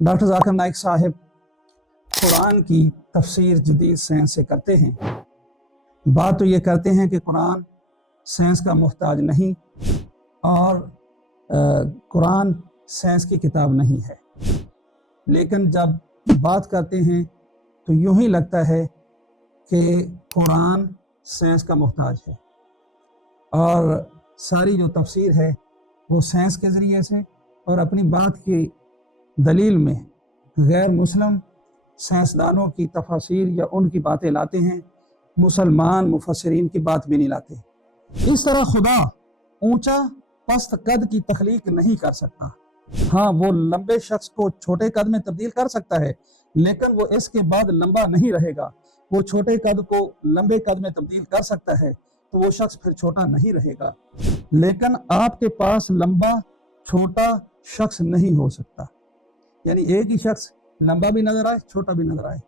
Doctor Zakir Naik صاحب قرآن کی تفسیر جدید سائنس سے کرتے ہیں۔ بات تو یہ کرتے ہیں کہ قرآن سائنس کا محتاج نہیں اور قرآن سائنس کی کتاب نہیں ہے، لیکن جب بات کرتے ہیں تو یوں ہی لگتا ہے کہ قرآن سائنس کا محتاج ہے اور ساری جو تفسیر ہے وہ سائنس کے ذریعے سے اور اپنی بات کی دلیل میں غیر مسلم سائنسدانوں کی تفاسیر یا ان کی باتیں لاتے ہیں، مسلمان مفسرین کی بات بھی نہیں لاتے۔ اس طرح خدا اونچا پست قد کی تخلیق نہیں کر سکتا۔ ہاں، وہ لمبے شخص کو چھوٹے قد میں تبدیل کر سکتا ہے، لیکن وہ اس کے بعد لمبا نہیں رہے گا۔ وہ چھوٹے قد کو لمبے قد میں تبدیل کر سکتا ہے تو وہ شخص پھر چھوٹا نہیں رہے گا، لیکن آپ کے پاس لمبا چھوٹا شخص نہیں ہو سکتا۔ یعنی ایک ہی شخص لمبا بھی نظر آئے، چھوٹا بھی نظر آئے،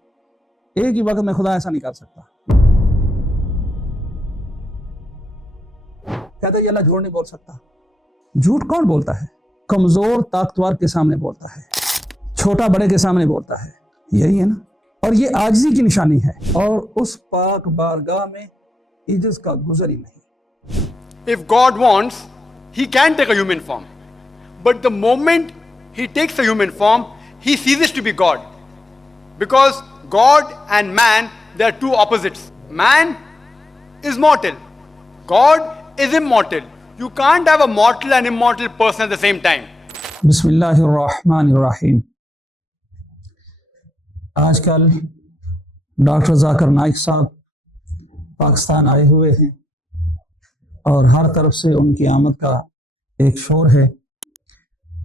ایک ہی وقت میں خدا ایسا نہیں کر سکتا۔ کہتے ہیں یہ اللہ جھوٹ نہیں بول سکتا۔ جھوٹ کون بولتا ہے؟ کمزور طاقتور کے سامنے بولتا ہے، چھوٹا بڑے کے سامنے بولتا ہے، یہی ہے نا۔ اور یہ عاجزی کی نشانی ہے، اور اس پاک بارگاہ میں عجز کا گزر ہی نہیں۔ If God wants, He can take a human form. But the moment He takes a human form, He ceases to be God. Because God and man, they are two opposites. Man is mortal. God is immortal. You can't have a mortal and immortal person at the same time. بسم اللہ الرحمن الرحیم۔ آج کل doctor Zakir Naik صاحب پاکستان آئے ہوئے ہیں اور ہر طرف سے ان کی آمد کا ایک شور ہے۔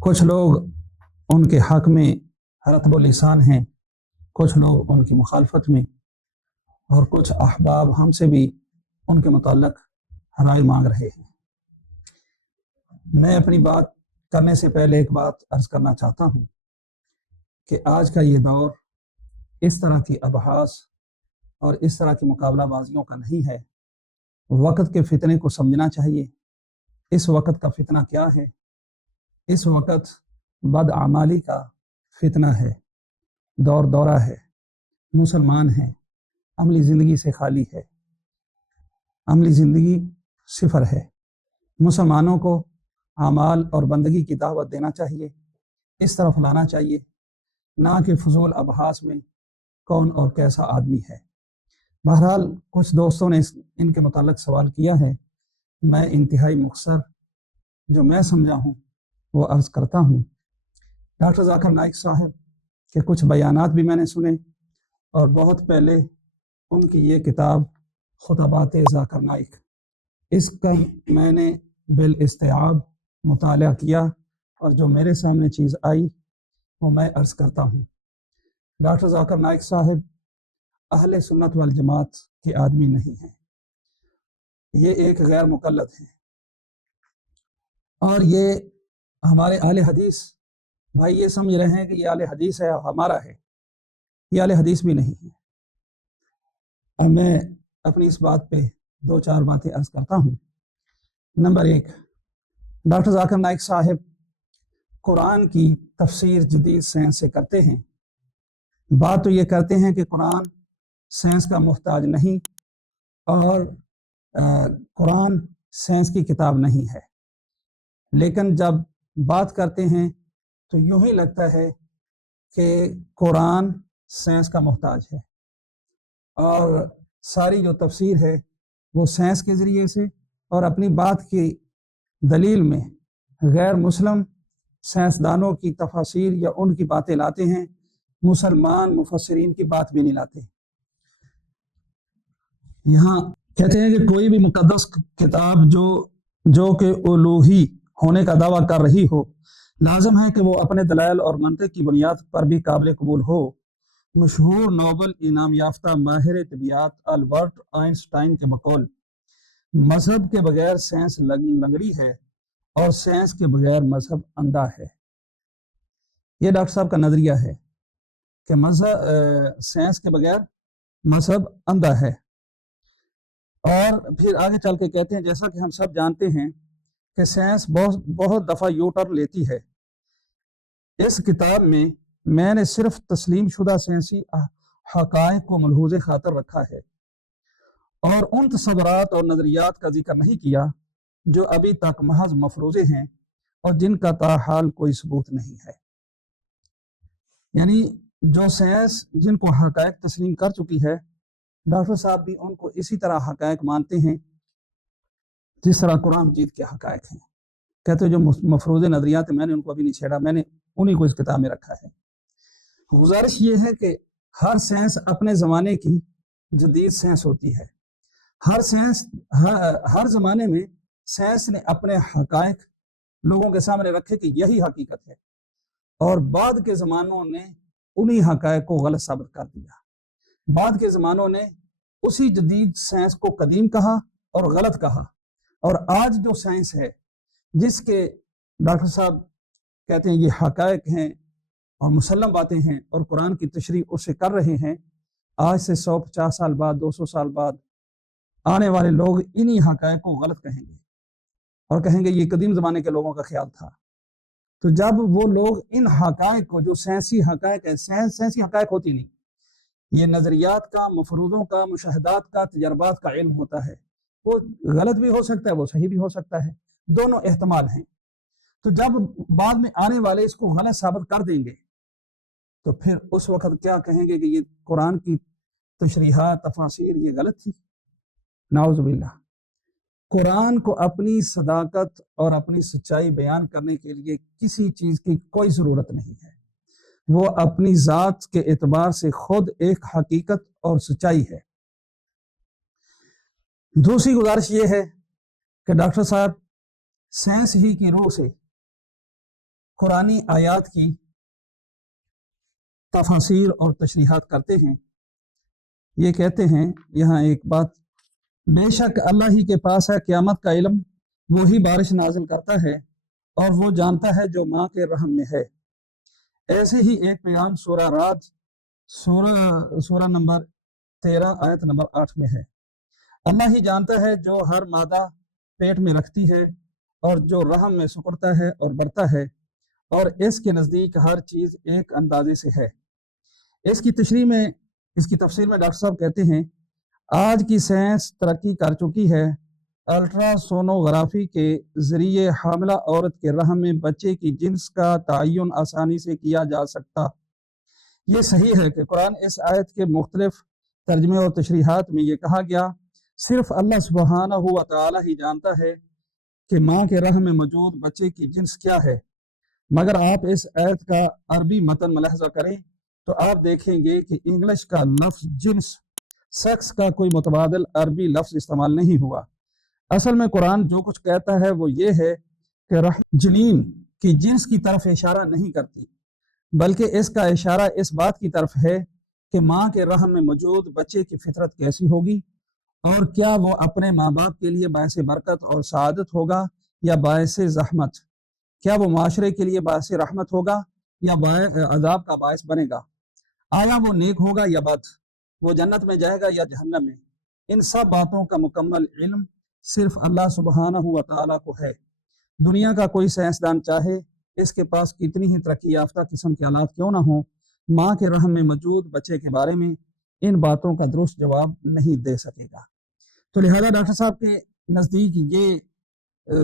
کچھ لوگ ان کے حق میں رطب و لسان ہیں، کچھ لوگ ان کی مخالفت میں، اور کچھ احباب ہم سے بھی ان کے متعلق رائے مانگ رہے ہیں۔ میں اپنی بات کرنے سے پہلے ایک بات عرض کرنا چاہتا ہوں کہ آج کا یہ دور اس طرح کی ابحاث اور اس طرح کی مقابلہ بازیوں کا نہیں ہے۔ وقت کے فتنے کو سمجھنا چاہیے۔ اس وقت کا فتنہ کیا ہے؟ اس وقت بدعمالی کا فتنہ ہے، دور دورہ ہے، مسلمان ہیں، عملی زندگی سے خالی ہے، عملی زندگی صفر ہے۔ مسلمانوں کو اعمال اور بندگی کی دعوت دینا چاہیے، اس طرف لانا چاہیے، نہ کہ فضول ابحاث میں کون اور کیسا آدمی ہے۔ بہرحال کچھ دوستوں نے ان کے متعلق سوال کیا ہے، میں انتہائی مختصر جو میں سمجھا ہوں وہ عرض کرتا ہوں۔ ڈاکٹر ذاکر نائک صاحب کے کچھ بیانات بھی میں نے سنے، اور بہت پہلے ان کی یہ کتاب خطبات ذاکر نائک، اس کا میں نے بالاستیعاب مطالعہ کیا، اور جو میرے سامنے چیز آئی وہ میں عرض کرتا ہوں۔ ڈاکٹر ذاکر نائک صاحب اہل سنت والجماعت کے آدمی نہیں ہیں، یہ ایک غیر مقلد ہیں، اور یہ ہمارے اہل حدیث بھائی یہ سمجھ رہے ہیں کہ یہ اہل حدیث ہے، ہمارا ہے، یہ اہل حدیث بھی نہیں ہے۔ اب میں اپنی اس بات پہ دو چار باتیں عرض کرتا ہوں۔ نمبر ایک، ڈاکٹر ذاکر نائک صاحب قرآن کی تفسیر جدید سائنس سے کرتے ہیں۔ بات تو یہ کرتے ہیں کہ قرآن سائنس کا محتاج نہیں اور قرآن سائنس کی کتاب نہیں ہے، لیکن جب بات کرتے ہیں تو یوں ہی لگتا ہے کہ قرآن سائنس کا محتاج ہے اور ساری جو تفسیر ہے وہ سائنس کے ذریعے سے اور اپنی بات کی دلیل میں غیر مسلم سائنسدانوں کی تفاسیر یا ان کی باتیں لاتے ہیں، مسلمان مفسرین کی بات بھی نہیں لاتے۔ یہاں کہتے ہیں کہ کوئی بھی مقدس کتاب جو کہ الوہی ہونے کا دعویٰ کر رہی ہو، لازم ہے کہ وہ اپنے دلائل اور منطق کی بنیاد پر بھی قابل قبول ہو۔ مشہور نوبل انعام یافتہ ماہر طبیعیات البرٹ آئنسٹائن کے بقول، مذہب کے بغیر سائنس لنگڑی ہے اور سائنس کے بغیر مذہب اندھا ہے۔ یہ ڈاکٹر صاحب کا نظریہ ہے کہ سائنس کے بغیر مذہب اندھا ہے۔ اور پھر آگے چل کے کہتے ہیں، جیسا کہ ہم سب جانتے ہیں کہ سائنس بہت دفعہ یو ٹرن لیتی ہے۔ اس کتاب میں میں نے صرف تسلیم شدہ سائنسی حقائق کو ملحوظ خاطر رکھا ہے اور ان تصورات اور نظریات کا ذکر نہیں کیا جو ابھی تک محض مفروضے ہیں اور جن کا تاحال کوئی ثبوت نہیں ہے۔ یعنی جو سائنس جن کو حقائق تسلیم کر چکی ہے، ڈاکٹر صاحب بھی ان کو اسی طرح حقائق مانتے ہیں جس طرح قرآن مجید کے حقائق ہیں۔ کہتے ہیں جو مفروضے نظریات ہیں میں نے ان کو ابھی نہیں چھیڑا، میں نے انہی کو اس کتاب میں رکھا ہے۔ گزارش یہ ہے کہ ہر سائنس اپنے زمانے کی جدید سائنس ہوتی ہے۔ ہر زمانے میں سائنس نے اپنے حقائق لوگوں کے سامنے رکھے کہ یہی حقیقت ہے، اور بعد کے زمانوں نے انہی حقائق کو غلط ثابت کر دیا۔ بعد کے زمانوں نے اسی جدید سائنس کو قدیم کہا اور غلط کہا، اور آج جو سائنس ہے جس کے ڈاکٹر صاحب کہتے ہیں یہ حقائق ہیں اور مسلم باتیں ہیں اور قرآن کی تشریح اسے کر رہے ہیں، آج سے 150 سال بعد 200 سال بعد آنے والے لوگ انہی حقائق کو غلط کہیں گے اور کہیں گے یہ قدیم زمانے کے لوگوں کا خیال تھا۔ تو جب وہ لوگ ان حقائق کو جو سائنسی حقائق ہے، سائنسی حقائق ہوتی نہیں، یہ نظریات کا، مفروضوں کا، مشاہدات کا، تجربات کا علم ہوتا ہے، وہ غلط بھی ہو سکتا ہے، وہ صحیح بھی ہو سکتا ہے، دونوں احتمال ہیں۔ تو جب بعد میں آنے والے اس کو غلط ثابت کر دیں گے تو پھر اس وقت کیا کہیں گے کہ یہ قرآن کی تشریحات، تفاسیر یہ غلط تھی؟ نعوذ باللہ۔ قرآن کو اپنی صداقت اور اپنی سچائی بیان کرنے کے لیے کسی چیز کی کوئی ضرورت نہیں ہے، وہ اپنی ذات کے اعتبار سے خود ایک حقیقت اور سچائی ہے۔ دوسری گزارش یہ ہے کہ ڈاکٹر صاحب سائنس ہی کی روح سے قرآنی آیات کی تفاسیر اور تشریحات کرتے ہیں۔ یہ کہتے ہیں یہاں ایک بات، بے شک اللہ ہی کے پاس ہے قیامت کا علم، وہی بارش نازل کرتا ہے اور وہ جانتا ہے جو ماں کے رحم میں ہے۔ ایسے ہی ایک پیغام سورہ رعد سورہ نمبر 13 آیت نمبر 8 میں ہے، اللہ ہی جانتا ہے جو ہر مادہ پیٹ میں رکھتی ہے اور جو رحم میں سکڑتا ہے اور بڑھتا ہے، اور اس کے نزدیک ہر چیز ایک اندازے سے ہے۔ اس کی تفسیر میں ڈاکٹر صاحب کہتے ہیں آج کی سائنس ترقی کر چکی ہے، الٹرا سونوگرافی کے ذریعے حاملہ عورت کے رحم میں بچے کی جنس کا تعین آسانی سے کیا جا سکتا۔ یہ صحیح ہے کہ قرآن اس آیت کے مختلف ترجمے اور تشریحات میں یہ کہا گیا صرف اللہ سبحانہ و تعالی ہی جانتا ہے کہ ماں کے رحم میں موجود بچے کی جنس کیا ہے، مگر آپ اس آیت کا عربی متن ملاحظہ کریں تو آپ دیکھیں گے کہ انگلش کا لفظ جنس، سیکس کا کوئی متبادل عربی لفظ استعمال نہیں ہوا۔ اصل میں قرآن جو کچھ کہتا ہے وہ یہ ہے کہ رحم جنین کی جنس کی طرف اشارہ نہیں کرتی، بلکہ اس کا اشارہ اس بات کی طرف ہے کہ ماں کے رحم میں موجود بچے کی فطرت کیسی ہوگی، اور کیا وہ اپنے ماں باپ کے لیے باعث برکت اور سعادت ہوگا یا باعث زحمت، کیا وہ معاشرے کے لیے باعث رحمت ہوگا یا عذاب کا باعث بنے گا، آیا وہ نیک ہوگا یا بد، وہ جنت میں جائے گا یا جہنم میں۔ ان سب باتوں کا مکمل علم صرف اللہ سبحانہ و تعالیٰ کو ہے۔ دنیا کا کوئی سائنسدان چاہے اس کے پاس کتنی ہی ترقی یافتہ قسم کے آلات کیوں نہ ہوں، ماں کے رحم میں موجود بچے کے بارے میں ان باتوں کا درست جواب نہیں دے سکے گا۔ تو لہذا ڈاکٹر صاحب کے نزدیک یہ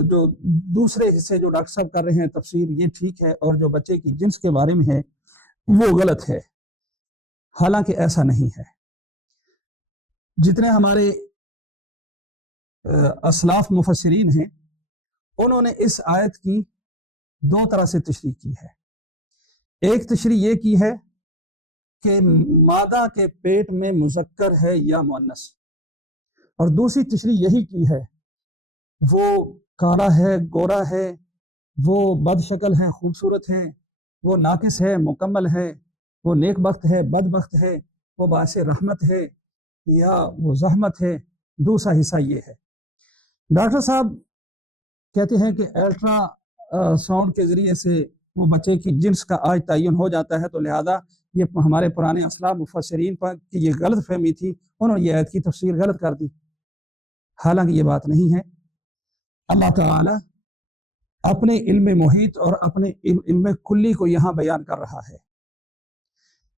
جو دوسرے حصے جو ڈاکٹر صاحب کر رہے ہیں تفسیر یہ ٹھیک ہے، اور جو بچے کی جنس کے بارے میں ہے وہ غلط ہے، حالانکہ ایسا نہیں ہے۔ جتنے ہمارے اسلاف مفسرین ہیں انہوں نے اس آیت کی دو طرح سے تشریح کی ہے۔ ایک تشریح یہ کی ہے کہ مادہ کے پیٹ میں مذکر ہے یا مؤنث، اور دوسری تشریح یہی کی ہے وہ کالا ہے، گورا ہے، وہ بد شکل ہے، خوبصورت ہے، وہ ناقص ہے، مکمل ہے، وہ نیک بخت ہے، بد بخت ہے، وہ باعث رحمت ہے یا وہ زحمت ہے۔ دوسرا حصہ یہ ہے۔ ڈاکٹر صاحب کہتے ہیں کہ الٹرا ساؤنڈ کے ذریعے سے وہ بچے کی جنس کا آج تعین ہو جاتا ہے، تو لہذا یہ ہمارے پرانے اسلاف مفسرین پر کہ یہ غلط فہمی تھی، انہوں نے یہ آیت کی تفسیر غلط کر دی، حالانکہ یہ بات نہیں ہے۔ اللہ تعالی اپنے علم محیط اور اپنے علم کلی کو یہاں بیان کر رہا ہے۔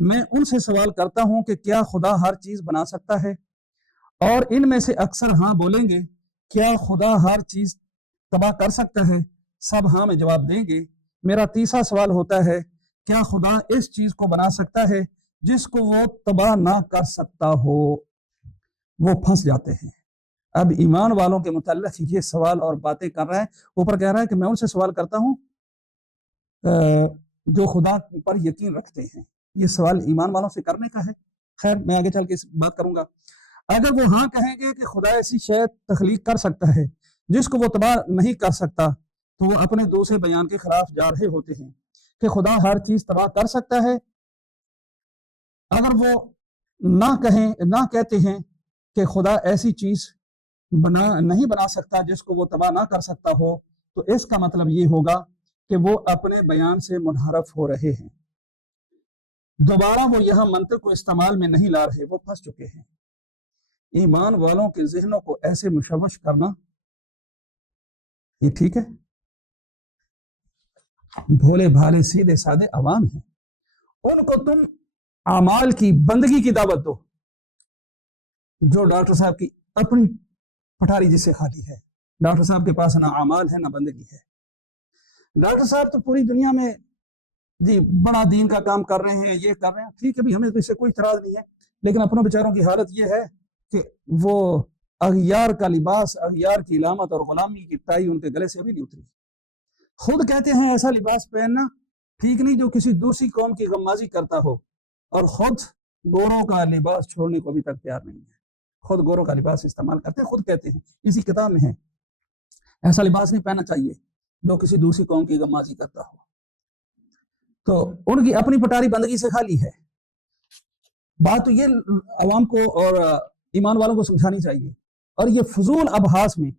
میں ان سے سوال کرتا ہوں کہ کیا خدا ہر چیز بنا سکتا ہے؟ اور ان میں سے اکثر ہاں بولیں گے۔ کیا خدا ہر چیز تباہ کر سکتا ہے؟ سب ہاں میں جواب دیں گے۔ میرا تیسرا سوال ہوتا ہے، کیا خدا اس چیز کو بنا سکتا ہے جس کو وہ تباہ نہ کر سکتا ہو؟ وہ پھنس جاتے ہیں۔ اب ایمان والوں کے متعلق یہ سوال اور باتیں کر رہا ہے، اوپر کہہ رہا ہے کہ میں ان سے سوال کرتا ہوں جو خدا پر یقین رکھتے ہیں۔ یہ سوال ایمان والوں سے کرنے کا ہے۔ خیر، میں آگے چل کے اس بات کروں گا۔ اگر وہ ہاں کہیں گے کہ خدا ایسی شے تخلیق کر سکتا ہے جس کو وہ تباہ نہیں کر سکتا، تو وہ اپنے دوسرے بیان کے خلاف جا رہے ہوتے ہیں کہ خدا ہر چیز تباہ کر سکتا ہے۔ اگر وہ نہ کہتے ہیں کہ خدا ایسی چیز نہیں بنا سکتا جس کو وہ تباہ نہ کر سکتا ہو، تو اس کا مطلب یہ ہوگا کہ وہ اپنے بیان سے منحرف ہو رہے ہیں۔ دوبارہ وہ یہاں منطق کو استعمال میں نہیں لا رہے، وہ پھنس چکے ہیں۔ ایمان والوں کے ذہنوں کو ایسے مشوش کرنا یہ ٹھیک ہے؟ بھولے بھالے سیدھے سادے عوام ہیں، ان کو تم اعمال کی بندگی کی دعوت دو جو ڈاکٹر صاحب کی اپنی پٹھاری جس سے خالی ہے۔ ڈاکٹر صاحب کے پاس نہ اعمال ہے نہ بندگی ہے۔ ڈاکٹر صاحب تو پوری دنیا میں جی بڑا دین کا کام کر رہے ہیں، یہ کر رہے ہیں، ٹھیک ہے بھی، ہمیں تو اس سے کوئی اعتراض نہیں ہے، لیکن اپنوں بیچاروں کی حالت یہ ہے کہ وہ اغیار کا لباس، اغیار کی علامت اور غلامی کی ٹائی ان کے گلے سے بھی نہیں اتری۔ خود کہتے ہیں ایسا لباس پہننا ٹھیک نہیں جو کسی دوسری قوم کی غمازی کرتا ہو، اور خود گوروں کا لباس چھوڑنے کو ابھی تک تیار نہیں ہے۔ خود گوروں کا لباس استعمال کرتے ہیں، خود کہتے ہیں، اسی کتاب میں ہے، ایسا لباس نہیں پہننا چاہیے جو کسی دوسری قوم کی غمازی کرتا ہو۔ تو ان کی اپنی پٹاری بندگی سے خالی ہے۔ بات تو یہ عوام کو اور ایمان والوں کو سمجھانی چاہیے، اور یہ فضول ابحاث میں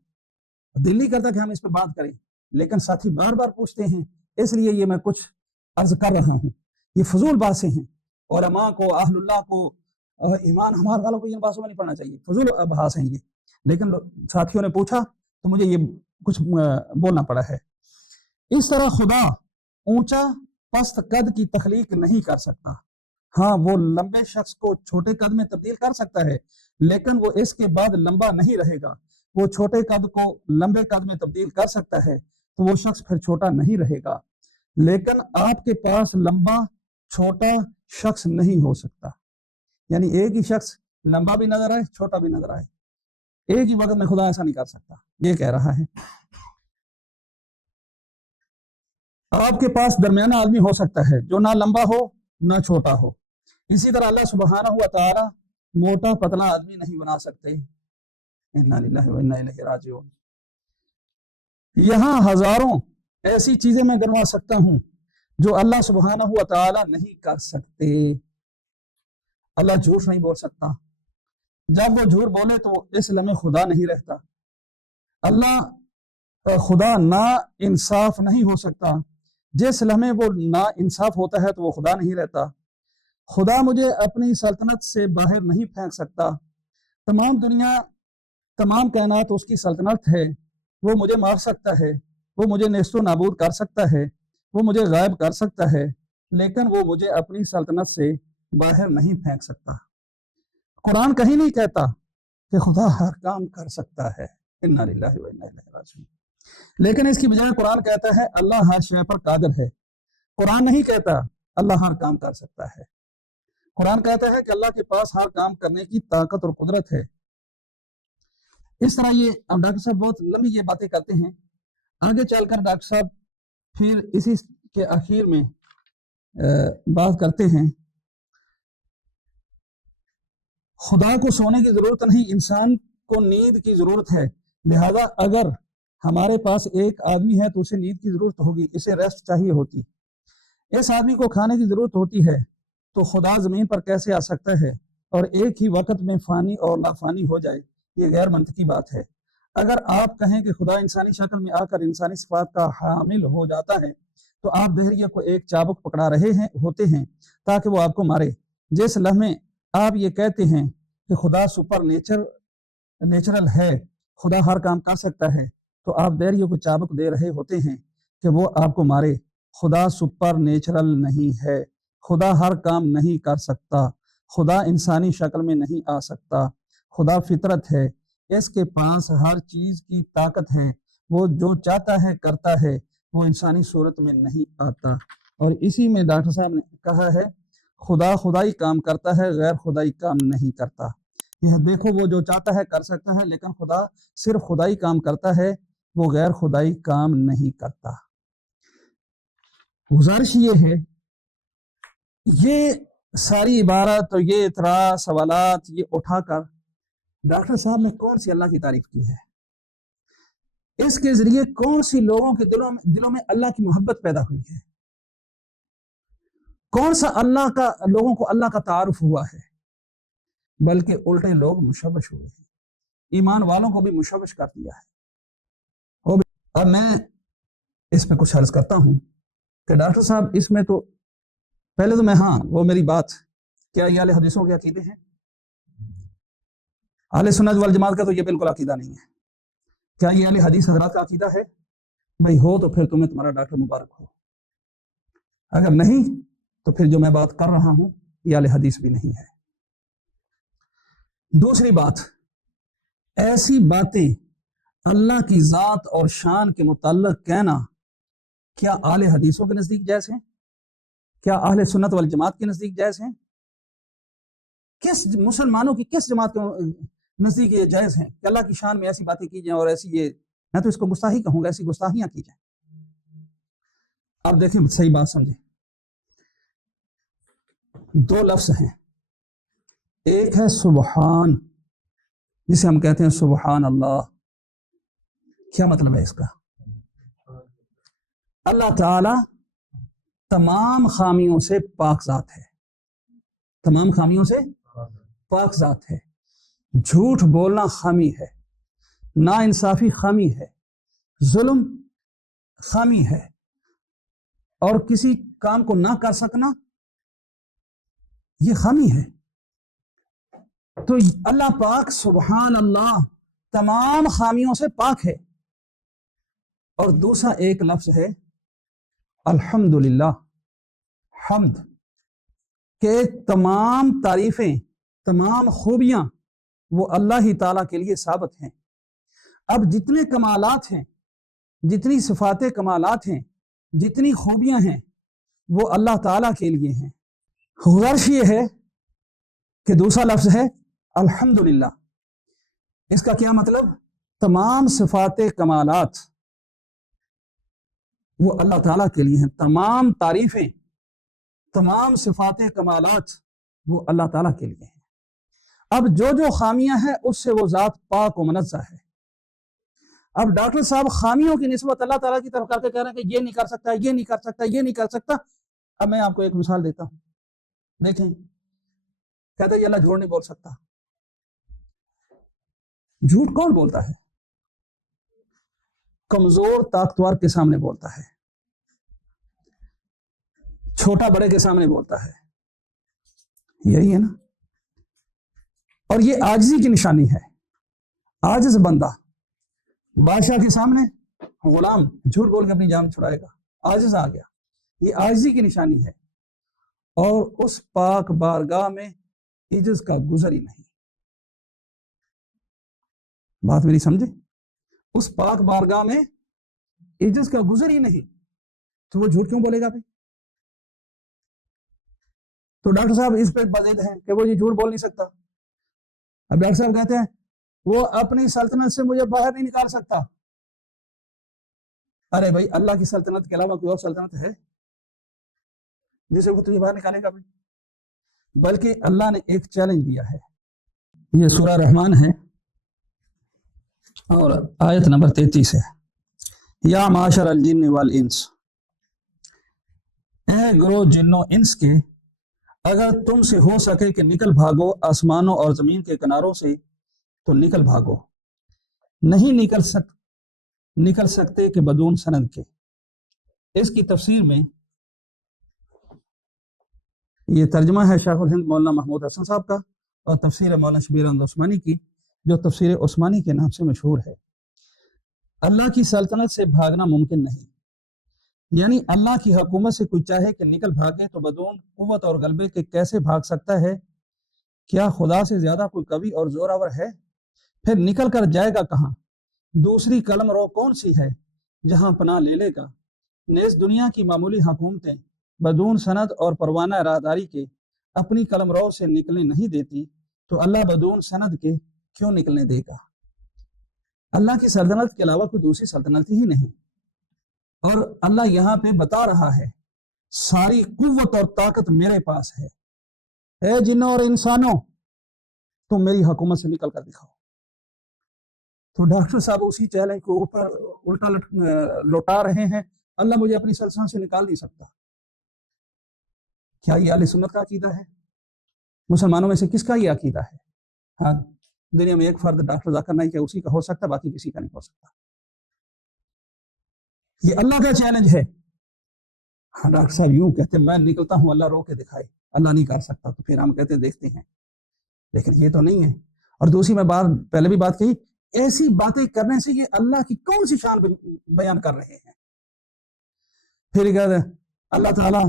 دل نہیں کرتا کہ ہم اس پہ بات کریں، لیکن ساتھی بار بار پوچھتے ہیں، اس لیے یہ میں کچھ عرض کر رہا ہوں۔ یہ فضول باتیں ہیں، علماء کو، اہل اللہ کو، ایمان ہمارے والوں کو ان باتوں میں نہیں پڑھنا چاہیے، فضول ابحاث ہیں یہ، لیکن ساتھیوں نے پوچھا تو مجھے یہ کچھ بولنا پڑا ہے۔ اس طرح خدا اونچا پست قد کی تخلیق نہیں کر سکتا۔ ہاں، وہ لمبے شخص کو چھوٹے قد میں تبدیل کر سکتا ہے، لیکن وہ اس کے بعد لمبا نہیں رہے گا۔ وہ چھوٹے قد کو لمبے قد میں تبدیل کر سکتا ہے تو وہ شخص پھر چھوٹا نہیں رہے گا، لیکن آپ کے پاس لمبا چھوٹا شخص نہیں ہو سکتا۔ یعنی ایک ہی شخص لمبا بھی نظر آئے، چھوٹا بھی نظر آئے، ایک ہی وقت میں خدا ایسا نہیں کر سکتا، یہ کہہ رہا ہے۔ آپ کے پاس درمیانہ آدمی ہو سکتا ہے جو نہ لمبا ہو نہ چھوٹا ہو۔ اسی طرح اللہ سبحانہ و تعالی موٹا پتلا آدمی نہیں بنا سکتے۔ انا للہ و انا الیہ راجعون۔ یہاں ہزاروں ایسی چیزیں میں گنوا سکتا ہوں جو اللہ سبحانہ و تعالی نہیں کر سکتے۔ اللہ جھوٹ نہیں بول سکتا، جب وہ جھوٹ بولے تو اس لمحے خدا نہیں رہتا۔ اللہ خدا نا انصاف نہیں ہو سکتا، جس لمحے وہ نا انصاف ہوتا ہے تو وہ خدا نہیں رہتا۔ خدا مجھے اپنی سلطنت سے باہر نہیں پھینک سکتا۔ تمام دنیا، تمام کائنات اس کی سلطنت ہے۔ وہ مجھے مار سکتا ہے، وہ مجھے نیست و نابود کر سکتا ہے، وہ مجھے غائب کر سکتا ہے، لیکن وہ مجھے اپنی سلطنت سے باہر نہیں پھینک سکتا۔ قرآن کہیں نہیں کہتا کہ خدا ہر کام کر سکتا ہے، انا للہ و انا الیہ راجعون، لیکن اس کی بجائے قرآن کہتا ہے اللہ ہر شے پر قادر ہے۔ قرآن نہیں کہتا اللہ ہر کام کر سکتا ہے۔ قرآن کہتا ہے کہ اللہ کے پاس ہر کام کرنے کی طاقت اور قدرت ہے۔ اس طرح یہ اب ڈاکٹر صاحب بہت لمبی یہ باتیں کرتے ہیں۔ آگے چل کر ڈاکٹر صاحب پھر اسی کے آخر میں بات کرتے ہیں، خدا کو سونے کی ضرورت نہیں، انسان کو نیند کی ضرورت ہے، لہذا اگر ہمارے پاس ایک آدمی ہے تو اسے نیند کی ضرورت ہوگی، اسے ریسٹ چاہیے ہوتی۔ اس آدمی کو کھانے کی ضرورت ہوتی ہے، تو خدا زمین پر کیسے آ سکتا ہے اور ایک ہی وقت میں فانی اور لافانی ہو جائے؟ یہ غیر منطقی بات ہے۔ اگر آپ کہیں کہ خدا انسانی شکل میں آ کر انسانی صفات کا حامل ہو جاتا ہے تو آپ دہریے کو ایک چابک پکڑا رہے ہوتے ہیں تاکہ وہ آپ کو مارے۔ جس لمحے آپ یہ کہتے ہیں کہ خدا سپر نیچرل ہے، خدا ہر کام کر سکتا ہے، تو آپ دہریے کو چابک دے رہے ہوتے ہیں کہ وہ آپ کو مارے۔ خدا سپر نیچرل نہیں ہے، خدا ہر کام نہیں کر سکتا، خدا انسانی شکل میں نہیں آ سکتا، خدا فطرت ہے، اس کے پاس ہر چیز کی طاقت ہے، وہ جو چاہتا ہے کرتا ہے، وہ انسانی صورت میں نہیں آتا۔ اور اسی میں ڈاکٹر صاحب نے کہا ہے خدا خدائی کام کرتا ہے، غیر خدائی کام نہیں کرتا۔ یہ دیکھو وہ جو چاہتا ہے کر سکتا ہے، لیکن خدا صرف خدائی کام کرتا ہے، وہ غیر خدائی کام نہیں کرتا۔ گزارش یہ ہے، یہ ساری عبارت اور یہ اعتراض سوالات یہ اٹھا کر ڈاکٹر صاحب نے کون سی اللہ کی تعریف کی ہے؟ اس کے ذریعے کون سی لوگوں کے دلوں میں اللہ کی محبت پیدا ہوئی ہے؟ کون سا لوگوں کو اللہ کا تعارف ہوا ہے؟ بلکہ الٹے لوگ مشوش ہوئے ہیں، ایمان والوں کو بھی مشوش کر دیا ہے۔ اور میں اس میں کچھ عرض کرتا ہوں کہ ڈاکٹر صاحب اس میں تو پہلے تو میں وہ میری بات، کیا یہ اہل حدیثوں کے عقیدے ہیں؟ اہل سنت والجماعت کا تو یہ بالکل عقیدہ نہیں ہے۔ کیا یہ اہل حدیث حضرات کا عقیدہ ہے؟ بھائی ہو تو پھر تمہارا ڈاکٹر مبارک ہو، اگر نہیں تو پھر جو میں بات کر رہا ہوں یہ اہل حدیث بھی نہیں ہے۔ دوسری بات، ایسی باتیں اللہ کی ذات اور شان کے متعلق کہنا کیا اہل حدیثوں کے نزدیک جائز ہیں؟ کیا اہل سنت والجماعت کے نزدیک جائز ہیں؟ کس مسلمانوں کی کس جماعت کے نزدیک یہ جائز ہیں کہ اللہ کی شان میں ایسی باتیں کی جائیں اور ایسی، یہ میں تو اس کو گستاخی کہوں گا، ایسی گستاخیاں کی جائیں؟ آپ دیکھیں صحیح بات سمجھیں، دو لفظ ہیں، ایک ہے سبحان، جسے ہم کہتے ہیں سبحان اللہ۔ کیا مطلب ہے اس کا؟ اللہ تعالی تمام خامیوں سے پاک ذات ہے، تمام خامیوں سے پاک ذات ہے۔ جھوٹ بولنا خامی ہے، نا انصافی خامی ہے، ظلم خامی ہے، اور کسی کام کو نہ کر سکنا یہ خامی ہے۔ تو اللہ پاک سبحان اللہ تمام خامیوں سے پاک ہے۔ اور دوسرا ایک لفظ ہے الحمدللہ، حمد، کہ تمام تعریفیں، تمام خوبیاں وہ اللہ ہی تعالیٰ کے لیے ثابت ہیں۔ اب جتنے کمالات ہیں، جتنی صفات کمالات ہیں، جتنی خوبیاں ہیں، وہ اللہ تعالیٰ کے لیے ہیں۔ گزارش یہ ہے کہ دوسرا لفظ ہے الحمدللہ، اس کا کیا مطلب؟ تمام صفات کمالات وہ اللہ تعالیٰ کے لیے ہیں، تمام تعریفیں، تمام صفات کمالات وہ اللہ تعالیٰ کے لیے ہیں۔ اب جو خامیاں ہیں اس سے وہ ذات پاک و منزہ ہے۔ اب ڈاکٹر صاحب خامیوں کی نسبت اللہ تعالیٰ کی طرف کر کے کہہ رہے ہیں کہ یہ نہیں کر سکتا، یہ نہیں کر سکتا، یہ نہیں کر سکتا۔ اب میں آپ کو ایک مثال دیتا ہوں، دیکھیں، کہتا ہے یہ اللہ جھوٹ نہیں بول سکتا۔ جھوٹ کون بولتا ہے؟ کمزور طاقتور کے سامنے بولتا ہے، چھوٹا بڑے کے سامنے بولتا ہے، یہی ہے نا۔ اور یہ عاجزی کی نشانی ہے۔ عاجز بندہ بادشاہ کے سامنے غلام جھوٹ بول کے اپنی جان چھڑائے گا، عاجز آ گیا، یہ عاجزی کی نشانی ہے۔ اور اس پاک بارگاہ میں عجز کا گزر ہی نہیں۔ بات میری سمجھے؟ اس پاک بارگاہ میں عجز کا گزر ہی نہیں، تو وہ جھوٹ کیوں بولے گا پھر؟ تو ڈاکٹر صاحب اس پہ بضد ہیں کہ وہ یہ جھوٹ بول نہیں سکتا۔ اب ڈاکٹر صاحب کہتے ہیں وہ اپنی سلطنت سے مجھے باہر نہیں نکال سکتا۔ ارے بھائی، اللہ کی سلطنت کے علاوہ کوئی اور سلطنت ہے جسے وہ تجھے باہر نکالے گا بھی؟ بلکہ اللہ نے ایک چیلنج دیا ہے، یہ سورہ رحمان ہے اور آیت نمبر 33 ہے، یا معاشر الجن والانس، اے گروہ جنوں انس کے، اگر تم سے ہو سکے کہ نکل بھاگو آسمانوں اور زمین کے کناروں سے تو نکل بھاگو، نہیں نکل سکتے کہ بدون سند کے۔ اس کی تفسیر میں یہ ترجمہ ہے شیخ الہند مولانا محمود حسن صاحب کا، اور تفسیر مولانا شبیر احمد عثمانی کی، جو تفسیر عثمانی کے نام سے مشہور ہے۔ اللہ کی سلطنت سے بھاگنا ممکن نہیں، یعنی اللہ کی حکومت سے کوئی چاہے کہ نکل بھاگے تو بدون قوت اور غلبے کے کیسے بھاگ سکتا ہے؟ کیا خدا سے زیادہ کوئی قوی اور زوراور ہے؟ پھر نکل کر جائے گا کہاں؟ دوسری قلم رو کون سی ہے جہاں پناہ لے لے گا؟ نیز دنیا کی معمولی حکومتیں بدون سند اور پروانہ راہداری کے اپنی قلم رو سے نکلنے نہیں دیتی، تو اللہ بدون سند کے کیوں نکلنے دے گا؟ اللہ کی سلطنت کے علاوہ کوئی دوسری سلطنت ہی نہیں، اور اللہ یہاں پہ بتا رہا ہے ساری قوت اور طاقت میرے پاس ہے، اے جنوں اور انسانوں تم میری حکومت سے نکل کر دکھاؤ۔ تو ڈاکٹر صاحب اسی چیلنج کو اوپر الٹا لوٹا رہے ہیں، اللہ مجھے اپنی سلطنت سے نکال نہیں سکتا۔ کیا یہ اہل سنت کا عقیدہ ہے؟ مسلمانوں میں سے کس کا یہ عقیدہ ہے؟ ہاں، دنیا میں ایک فرد ڈاکٹر ذاکر نائک ہے، اسی کا ہو سکتا، باقی کسی کا نہیں ہو سکتا۔ یہ اللہ کا چیلنج ہے۔ ہاں ڈاکٹر صاحب یوں کہتے ہیں میں نکلتا ہوں، اللہ رو کے دکھائے، اللہ نہیں کر سکتا، تو پھر ہم کہتے ہیں دیکھتے ہیں، لیکن یہ تو نہیں ہے۔ اور دوسری میں پہلے بھی بات کہی، ایسی باتیں کرنے سے یہ اللہ کی کون سی شان بیان کر رہے ہیں؟ پھر کہتے ہیں اللہ تعالیٰ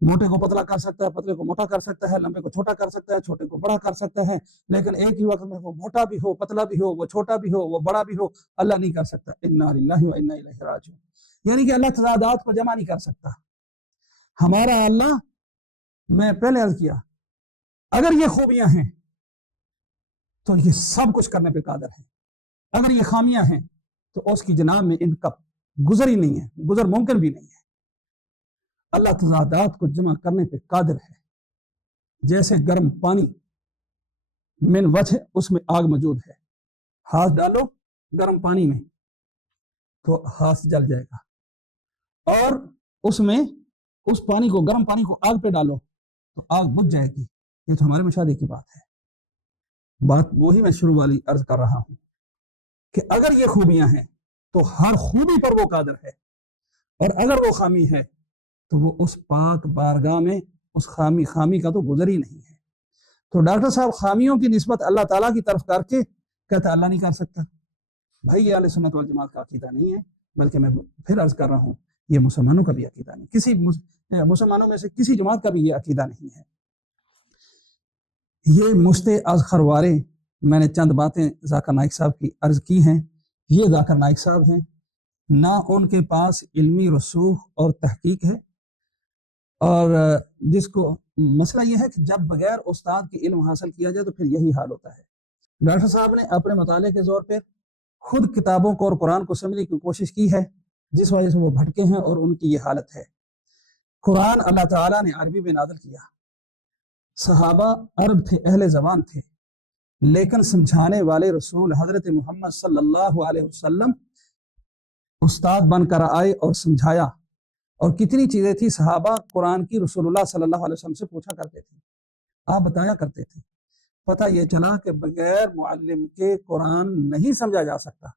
موٹے کو پتلا کر سکتا ہے، پتلے کو موٹا کر سکتا ہے، لمبے کو چھوٹا کر سکتا ہے، چھوٹے کو بڑا کر سکتا ہے، لیکن ایک ہی وقت میں وہ موٹا بھی ہو، پتلا بھی ہو، وہ چھوٹا بھی ہو، وہ بڑا بھی ہو، اللہ نہیں کر سکتا۔ انا للہ و انا الیہ راجعون، یعنی کہ اللہ تضادات کو جمع نہیں کر سکتا۔ ہمارا اللہ، میں پہلے عرض کیا، اگر یہ خوبیاں ہیں تو یہ سب کچھ کرنے پہ قادر ہے، اگر یہ خامیاں ہیں تو اس کی جناب میں ان کا گزر ہی نہیں ہے، گزر ممکن بھی نہیں ہے۔ اللہ تضادات کو جمع کرنے پہ قادر ہے، جیسے گرم پانی من وجہ اس میں آگ موجود ہے، ہاتھ ڈالو گرم پانی میں تو ہاتھ جل جائے گا، اور اس پانی کو، گرم پانی کو آگ پہ ڈالو تو آگ بجھ جائے گی۔ یہ تو ہمارے مشاہدے کی بات ہے، بات وہی میں شروع والی عرض کر رہا ہوں کہ اگر یہ خوبیاں ہیں تو ہر خوبی پر وہ قادر ہے، اور اگر وہ خامی ہے تو وہ اس پاک بارگاہ میں اس خامی کا تو گزر ہی نہیں ہے۔ تو ڈاکٹر صاحب خامیوں کی نسبت اللہ تعالیٰ کی طرف کر کے کہتا اللہ نہیں کر سکتا۔ بھائی یہ اہل سنت والجماعت کا عقیدہ نہیں ہے، بلکہ میں پھر عرض کر رہا ہوں یہ مسلمانوں کا بھی عقیدہ نہیں، کسی مسلمانوں میں سے کسی جماعت کا بھی یہ عقیدہ نہیں ہے۔ یہ مشت از خروارے میں نے چند باتیں ذاکر نائک صاحب کی عرض کی ہیں۔ یہ ذاکر نائک صاحب ہیں، نہ ان کے پاس علمی رسوخ اور تحقیق ہے، اور جس کو مسئلہ یہ ہے کہ جب بغیر استاد کے علم حاصل کیا جائے تو پھر یہی حال ہوتا ہے۔ ڈاکٹر صاحب نے اپنے مطالعے کے زور پہ خود کتابوں کو اور قرآن کو سمجھنے کی کوشش کی ہے، جس وجہ سے وہ بھٹکے ہیں اور ان کی یہ حالت ہے۔ قرآن اللہ تعالیٰ نے عربی میں نازل کیا، صحابہ عرب تھے، اہل زبان تھے، لیکن سمجھانے والے رسول حضرت محمد صلی اللہ علیہ وسلم استاد بن کر آئے اور سمجھایا۔ اور کتنی چیزیں تھی صحابہ قرآن کی رسول اللہ صلی اللہ علیہ وسلم سے پوچھا کرتے تھے، آپ بتایا کرتے تھے۔ پتہ یہ چلا کہ بغیر معلم کے قرآن نہیں سمجھا جا سکتا۔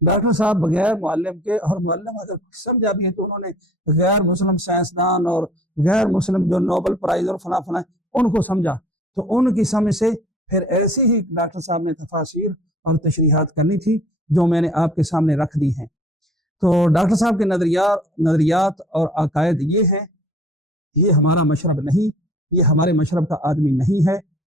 ڈاکٹر صاحب بغیر معلم کے، اور معلم اگر سمجھا بھی ہے تو انہوں نے غیر مسلم سائنسدان اور غیر مسلم جو نوبل پرائز اور فلاں ان کو سمجھا، تو ان کی سمجھ سے پھر ایسی ہی ڈاکٹر صاحب نے تفاسیر اور تشریحات کرنی تھی جو میں نے آپ کے سامنے رکھ دی ہیں۔ تو ڈاکٹر صاحب کے نظریات اور عقائد یہ ہیں، یہ ہمارا مشرب نہیں، یہ ہمارے مشرب کا آدمی نہیں ہے،